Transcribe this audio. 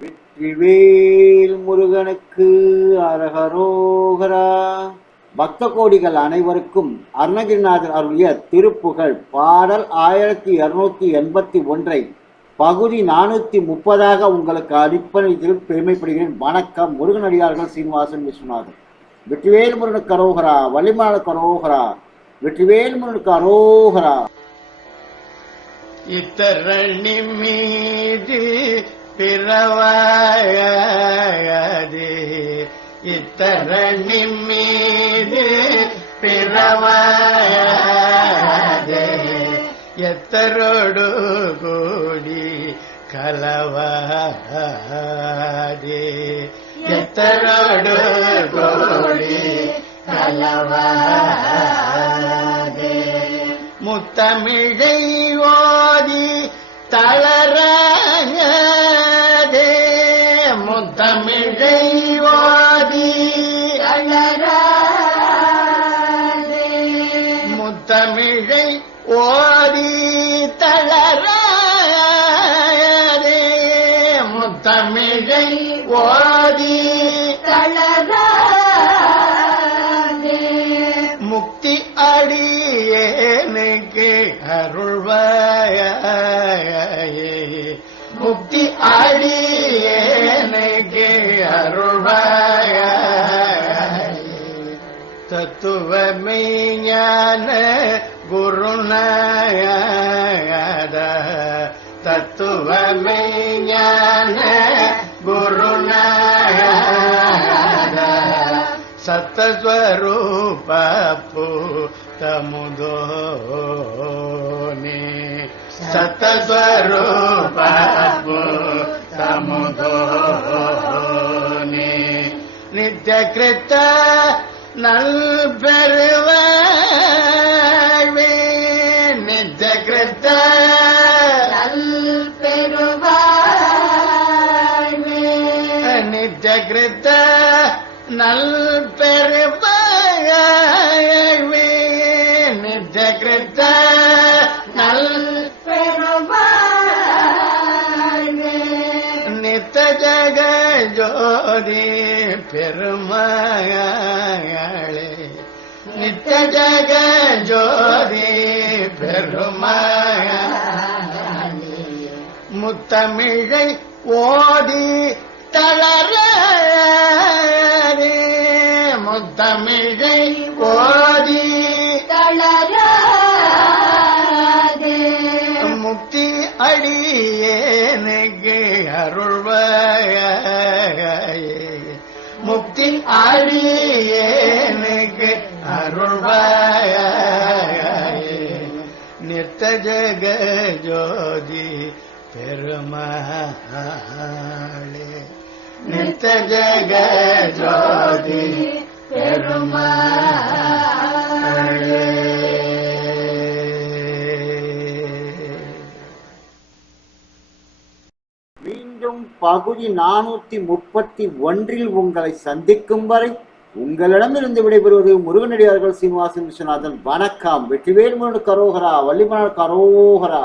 வெற்றிவேல் முருகனுக்கு அரகரோகரா. பக்த கோடிகள் அனைவருக்கும் அருணகிரிநாதர் அருளிய திருப்புகழ் பாடல் ஆயிரத்தி இருநூத்தி எண்பத்தி ஒன்றை பகுதி நானூத்தி முப்பதாக உங்களுக்கு அர்ப்பணித்தில் பெருமைப்படுகிறேன். வணக்கம் முருகனடியார்கள் சீனிவாசன் விஸ்வநாதன். வெற்றிவேல் முருகனுக்கு அரோகரா வள்ளிமலனுக்கு அரோகரா வெற்றிவேல் முருகனுக்கு அரோகரா. இத்தரணி பிறவாயதே. இத்தரணி மீது பிறவாயதே. எத்தரோடு கூடி கலவாதே. எத்தரோடு கூடி கலவாதே. முத்தமிழை ஓதி தளராதே ஓடி தளரே முத்தமிழை ஓடி ஓதி முக்தி அடியேனுக்கு அருள்வாயே. முக்தி அடியேனுக்கு அருள்வாய. தத்துவமே ஞான குருநாயத தத்துவமே ஞான குருநாயத சத்தஸ்வரூபப்பு தமுதோனி சத்தஸ்வரூபப்பு தமுதோனி நித்தியகிருத்த நல்ல கிருத்த நல் பெருவி நித்த கிருத்த நல் நித்த ஜக ஜோதி பெருமகளே நித்த ஜக ஜோதி பெருமகளே முத்தமிழை ஓதி தளரே முத்தமிழை ஓதி. முக்தி அடியேனுக்கு அருள்வாயே. முக்தி அடியேனுக்கு அருள்வாயே. நித்த ஜக ஜோதி பெருமாளே. ஜோதி பெருமாளே மீண்டும் பகுதி நானூத்தி முப்பத்தி ஒன்றில் உங்களை சந்திக்கும் வரை உங்களிடமிருந்து விடைபெறுவது முருகனடியார்கள் சீனிவாசன் விஸ்வநாதன். வணக்கம். வெற்றிவேல் முருகன் கரோகரா வள்ளிமணர் கரோகரா.